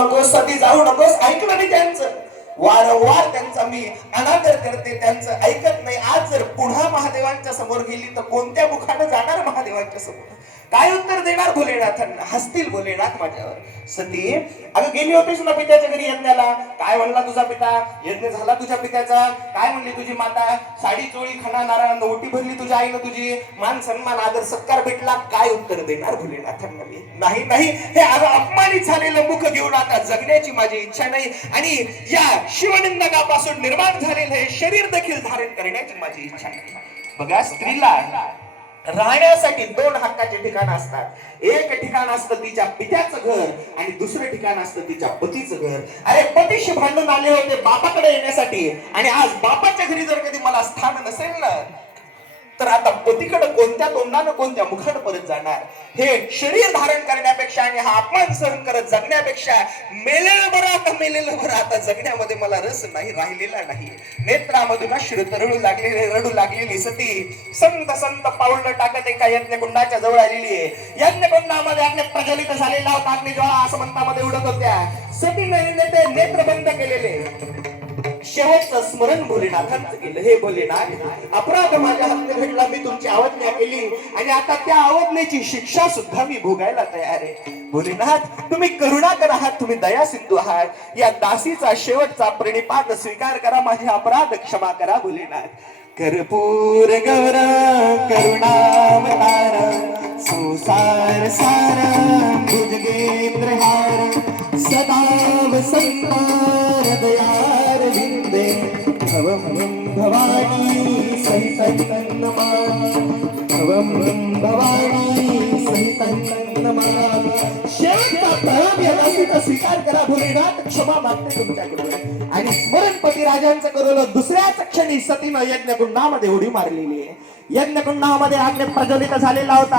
नकोस सती जाऊ नकोस. ऐकलं मी त्यांचं, वारंवार त्यांचा मी अनादर करते, त्यांचं ऐकत नाही. आज जर पुन्हा महादेवांच्या समोर गेली तर कोणत्या मुखानं जाणार महादेवांच्या समोर? काय उत्तर देणार भोलेनाथांना? हसतील भोलेनाथ माझ्यावर. सती अगं गेली होतीस ना पित्याच्या घरी यज्ञाला, काय म्हणला तुझा पिता? यज्ञ झाला तुझ्या पित्याचा, काय म्हणली तुझी माता? साडी चोळी खणा नारळानं ओटी भरली तुझ्या आईनं तुझी, मान सन्मान आदर सत्कार भेटला. काय उत्तर देणार भोलेनाथांना मी? नाही नाही, हे अपमानित झालेलं मुख घेऊन आता जगण्याची माझी इच्छा नाही, आणि या शिवनिंदकापासून निर्माण झालेलं हे शरीर देखील धारण करण्याची माझी इच्छा नाही. बघा, स्त्रीला राहण्यासाठी दोन हक्काचे ठिकाण असतात. एक ठिकाण असतं तिच्या पित्याचं घर आणि दुसरं ठिकाण असतं तिच्या पतीचं घर. अरे पतीशी भांडून आले होते बापाकडे येण्यासाठी, आणि आज बापाच्या घरी जर कधी मला स्थान नसेल ना, तर आता पतीकडे कोणत्या तोंडानं कोणत्या मुखानं परत जाणार? हे शरीर धारण करण्यापेक्षा आणि हा अपमान सहन करत जगण्यापेक्षा मेलेलं बरं, आता मेलेलं बरं. आता जगण्यामध्ये मला रस नाही राहिलेला नाही. नेत्रामधून अश्रू तरळू लागलेले, रडू लागलेली सती संत संत पाऊल टाकत एका यज्ञकुंडाच्या जवळ आलेली आहे. यज्ञकुंडामध्ये अग्नी प्रज्वलित झालेला होता, अग्निज्वाळा आसमंतामध्ये उडत होत्या. सतीने ते नेत्र बंद केलेले. शेवटचं स्मरण भोलेनाथांचं केलं. हे भोलेनाथ, अपराध माझ्या हातने घडला, मी तुमची आज्ञा केली आणि आता त्या आज्ञेची शिक्षा सुद्धा मी भोगायला तयार आहे. भोलेनाथ, तुम्ही करुणाकर आहात, तुम्ही दया सिंधू आहात. या दासीचा शेवटचा प्रणिपात स्वीकार करा, माझे अपराध क्षमा करा भोलेनाथ. कर्पूर गौर करुणावतार संसार सार भुजगेंद्रहार सदा वसंत दयार विंदे भवं भवानी सहितं नमामि, भवं भवानी सहितं नमामि. शेवटचा प्रणाम या दासीचा स्वीकार करा भोलेनाथ, क्षमा मागते तुमच्याकडे. आणि स्मरणपती राजांचं करून दुसऱ्याच क्षणी सतीनं यज्ञकुंडामध्ये उडी मारलेली आहे. यज्ञकुंडामध्ये अग्नी प्रज्वलित झालेला होता,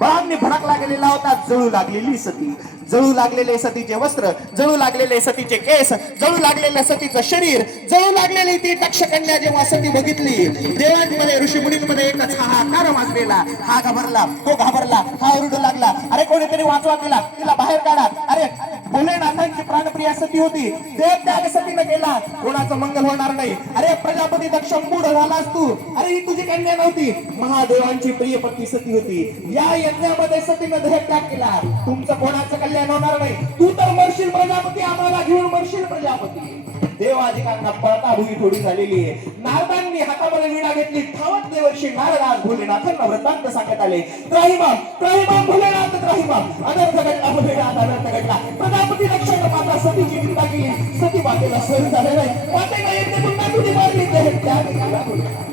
बाणनी भडकला गेलेला होता. जळू लागलेली सती, जळू लागलेले सतीचे वस्त्र, जळू लागलेले सतीचे केस, जळू लागलेलं सतीचं शरीर, जळू लागलेली ती दक्षकन्या जेव्हा सती बघितली, देवांमध्ये ऋषीमुनींमध्ये एकच हाहाकार वाजलेला. हा घाबरला, तो घाबरला, हा ओरडू लागला, अरे कोणीतरी वाचवा तिला, तिला बाहेर काढा. अरे भोलेनाथांची प्राणप्रिया सती होती, देवत्याग सतीनं केला, कोणाचं मंगल होणार नाही. अरे प्रजापती दक्ष मूढ झालास तू, अरे ही तुझी कन्या नव्हती, महादेवांची प्रिय पत्नी सती होती. या यज्ञामध्ये सतीनं देहत्याग केला, तुमचं कोणाचं कल्याण होणार नाही. तू तर मरशील प्रजापती, आम्हाला घेऊन मरशील प्रजापती. देवाधिकांना पळता भुई थोडी झालेली आहे. नारदांनी हातामध्ये विडा घेतली, ठावत देवर्षी नारद आज भोलेनाथांना वृत्तांत सांगत आले. त्राहिमाम त्राहिमाम भोलेनाथ त्राहिमाम, अनर्थ घडला भोलेनाथ, अनर्थ घडला. प्रजापती दक्षाने माता सतीची निंदा केली, सती मातेला सहन झाले नाही, मातेला यज्ञकुंडात उडी मारली, देहत्याग केला भोलेनाथ.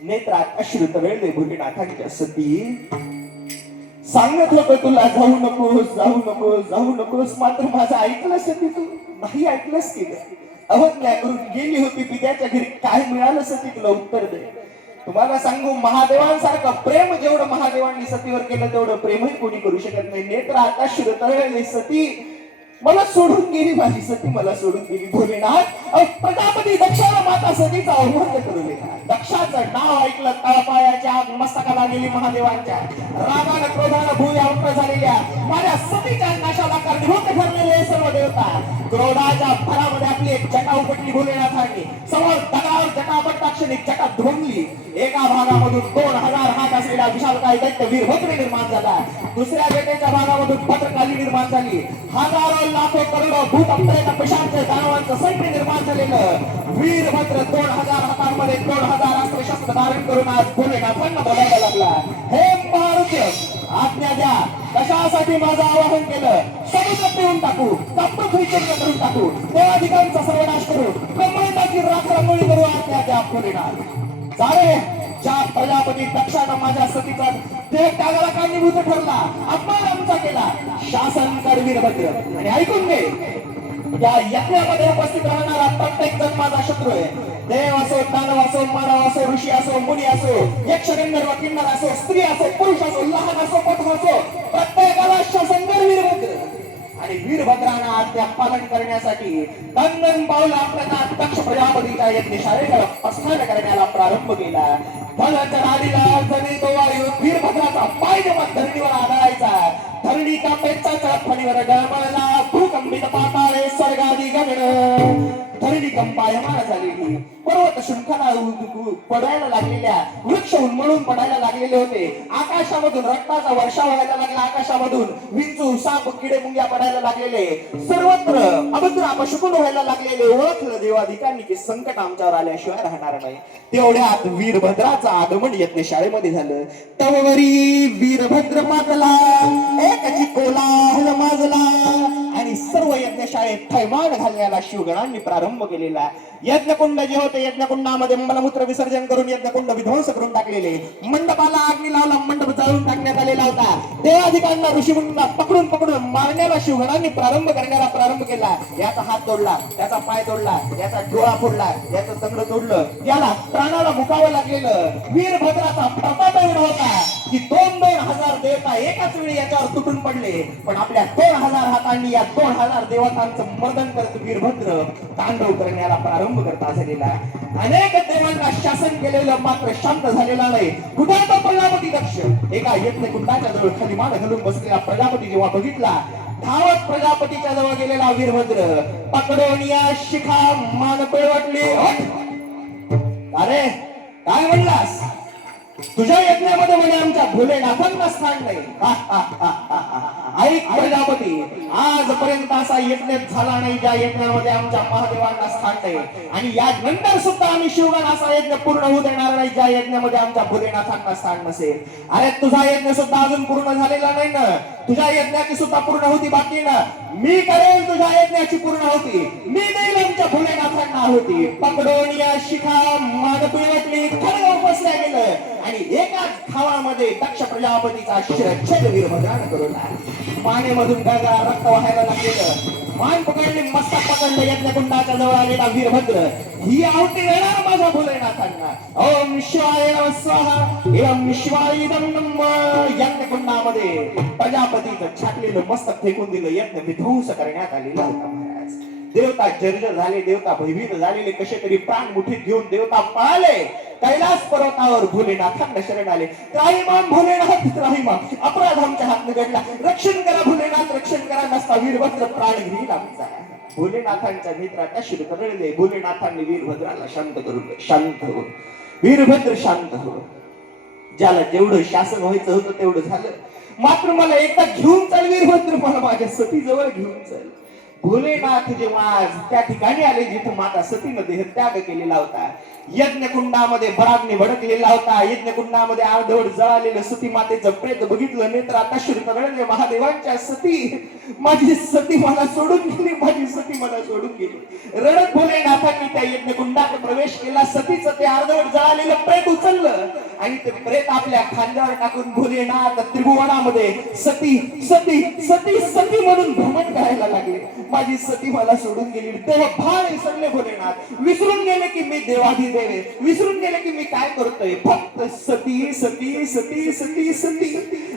नेत्रात अश्रू तळले भोलेनाथांच्या. सती सांगत होतं तुला जाऊ नकोस, जाऊ नकोस, जाऊ नकोस, मात्र माझं ऐकलं सती? तू नाही ऐकलंस की? अवज्ञा करून गेली होती पित्याच्या घरी, काय मिळालं सती तुला? उत्तर दे. तुम्हाला सांगू, महादेवांसारखं प्रेम जेवढं महादेवांनी सतीवर केलं तेवढं प्रेमही कोणी करू शकत नाही. नेत्र आकाश तळले सती मला सोडून गेली, माझी सती मला सोडून गेली. भोलेनाथ, प्रजापती दक्षाला माता सतीचा अवमान करू नये. दक्षाचं नाव ऐकलं, तळपायाच्या मस्तकाला गेली महादेवांच्या. रागानं क्रोधानं भूयावृत्त झालेल्या माझ्या सतीच्या नाशाला कारणीभूत ठरलेले सर्व देवता क्रोधाच्या भरामध्ये आपली एक जटा उपटली भोलेनाथांनी. समोर दगडावर जटा पडताक्षणी जटा धुंडली. एका भागामधून 2000 हात असलेला विशालकाय दैत्य वीरभद्र निर्माण झाला, दुसऱ्या जटेच्या भागामधून भद्रकाली निर्माण झाली. हजारो लाखो करोडो भूत प्रेत पिशाच दानवांचं सैन्य निर्माण झालेलं वीरभद्र 2000 हातांमध्ये 2000 अस्त्रशस्त्र धारण करून आज भोलेनाथांना बोलायला लागला. हे मारुती, आज्ञा द्या, कशासाठी माझं आवाहन केलं? समुद्र पिऊन टाकू, पृथ्वीचे करून टाकू, देवाधिकांचा सर्वनाश करू, ब्रह्मांडाची राख रांगोळी करू, आज्ञा द्या भोलेनाथ. सारे ज्या प्रजापती दक्षानं माझ्या सतीचा देह त्यागाला कारणीभूत ठरला, अपमान आमचा केला, शासन कर वीरभद्र. आणि ऐकून घे, या यज्ञामध्ये उपस्थित राहणारा प्रत्येक जण माझा शत्रू आहे. देव असो, दानव असो, मानव असो, ऋषी असो, मुनी असो, यक्ष गंधर्व किन्नर असो, स्त्री असो, पुरुष असो, लहान असो, मोठा असो, प्रत्येकाला शासन कर वीरभद्र. आणि वीरभद्रांना आज्ञा पालन करण्यासाठी दंडन पाऊल आपल्याला दक्ष प्रजापतीच्या यज्ञशाळेकडे प्रस्थान करण्याला प्रारंभ केला. धनाच्या नाडीला जणी तो वायू वीरभद्राचा पाय जेव्हा धरणीवर आदळायचा, धरणी कापेचा फणीवर गळमळला, भूकंप गगन धरणी कंपायमान झालेली, पर्वत शृंखला पडायला लागलेल्या, वृक्ष उन्मळून पडायला लागलेले होते, आकाशामधून रक्ताचा वर्षाव व्हायला लागला, आकाशामधून विंचू साप किडे मुंग्या पडायला लागलेले, सर्वत्र अभद्र अपशकुन व्हायला लागलेले. ओळखलं देवाधिकांनी की संकट आमच्यावर आल्याशिवाय राहणार नाही. तेवढ्यात वीरभद्राचं आगमन यज्ञशाळेमध्ये झालं. तवरी वीरभद्र मागला, एकची कोलाहल माजला आणि सर्व यज्ञशाळेत थैमान घालण्याला शिवगणांनी प्रारंभ केलेला. यज्ञकुंड जे होते, यज्ञकुंडामध्ये मलमूत्र विसर्जन करून यज्ञकुंड विध्वंस करून टाकलेले, मंडपाला अग्नी लावला, मंडप जाळून टाकण्यात आलेला होता. देवाधिकांना ऋषीमुनींना पकडून पकडून मारण्याला शिवगणांनी प्रारंभ केला. याचा हात तोडला, त्याचा पाय तोडला, याचा डोळा फोडला, याचं तंगड तोडलं, याला प्राणाला मुकावं लागलेलं. वीरभद्राचा प्रताप एवढा होता की 2,000 देवता एकाच वेळी याच्यावर तुटून पडले. पण आपल्या 2,000 हातांनी या 2,000 देवतांचं मर्दन करत वीरभद्र तांडव करण्याला प्रारंभ करता झालेला. अनेक देवांना शासन केलेलं मात्र शांत झालेला नाही. कुठे तो प्रजापती दक्ष एका यज्ञकुंडाच्या जवळ खाली मान घालून बसलेला प्रजापती जेव्हा बघितला, धावत प्रजापतीच्या जवळ गेलेला वीरभद्र पकडून या शिखा मान पिळवटली. अरे काय म्हणलास? तुझ्या यज्ञामध्ये म्हणे आमच्या भोलेनाथांना स्थान नाही. ऐक प्रजापती, आजपर्यंत असा यज्ञ झाला नाही ज्या यज्ञामध्ये आमच्या महादेवांना स्थान नाही, आणि या नंतर सुद्धा आम्ही शिवगण असा यज्ञ पूर्ण होऊ देणार नाही ज्या यज्ञामध्ये आमच्या भोलेनाथांना स्थान नसेल. अरे तुझा यज्ञ सुद्धा अजून पूर्ण झालेला नाही ना, तुझ्या यज्ञाची सुद्धा पूर्णाहुती बाकी ना. मी करेल तुझ्या यज्ञाची पूर्णाहुती, मी देईल आमच्या भोलेनाथांना आहुती. पकडून या शिखा मान पिळवटली, खडगाव बसल्या गेलं आणि एकाच खावामध्ये दक्ष प्रजापतीचा शिरच्छेद वीरभद्रानं करून मानेमधून गळगळा रक्त वाहायला लागलेलं. मान पकडली, मस्तक पकडलं. यज्ञकुंडाच्या जवळ आलेला वीरभद्र ही आहुती देणार माझ्या भोलेनाथांना. ओम शिवाय नमः स्वाहा, ओम शिवाय इदं नमः. यज्ञकुंडामध्ये प्रजापतीचं छाटलेलं मस्तक फेकून दिलं. यज्ञ विध्वंस करण्यात आलेला होता. महाराज देवता जर्जर झाले, देवता भयभीत झालेले, कसे तरी प्राण मुठीत घेऊन देवता पळाले. कैलास पर्वतावर भोलेनाथांना शरण आले. त्राहिमाम भोलेनाथ त्राहिमाम, अपराध आमच्या हातनं घडला, रक्षण करा भोलेनाथ, रक्षण करा. नसता वीरभद्र प्राण घेईल आमचा. भोलेनाथांच्या नेत्रात अश्रू तरळले. भोलेनाथांनी वीरभद्राला शांत करून, शांत हो वीरभद्र, शांत हो. ज्याला जेवढं शासन व्हायचं होतं तेवढं झालं, मात्र मला एकदा घेऊन चाल वीरभद्र, मला माझ्या सतीजवळ घेऊन चल. भोलेनाथ जेव्हा त्या ठिकाणी आले जिथे माता सतीनं देह त्याग केलेला होता, यज्ञकुंडामध्ये बराग्नी भडकलेला होता, यज्ञकुंडामध्ये अर्धवट जळालेलं सती मातेचं प्रेत बघितलं. नेत्रात अश्रू तरळले. महादेवांच्या सती, माझी सती मला सोडून गेली, माझी सती मला सोडून गेली. रडत भोलेनाथांनी त्या यज्ञकुंडात प्रवेश केला. सतीचं ते अर्धवट जळालेलं प्रेत उचललं आणि ते प्रेत आपल्या खांद्यावर टाकून भोलेनाथ त्रिभुवनामध्ये सती सती सती सती म्हणून भ्रमण करायला लागले. माझी सती मला सोडून गेली. तेव्हा भाळ विसरले भोलेनाथ, विसरून गेले की मी देवाधिदेव आहे, विसरून गेले की मी काय करतोय. फक्त सती सती सती सती सती.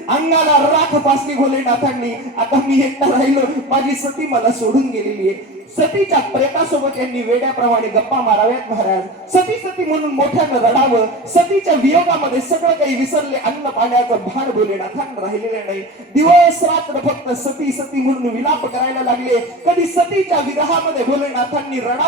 अंगाला राख फासली भोलेनाथांनी. आता मी एकटा राहिलो, माझी सती मला सोडून गेलेली आहे. सतीच्या प्रेतासोबत यांनी वेड्याप्रमाणे गप्पा माराव्यात महाराज. सती सती म्हणून मोठ्यानं रडावं. सतीच्या वियोगामध्ये सगळं काही विसरले. अन्न पाण्याचं भान भोलेनाथांना राहिलेलं नाही. दिवस रात्र फक्त सती सती म्हणून विलाप करायला लागले. कधी सतीच्या विरहामध्ये भोलेनाथांनी रडावं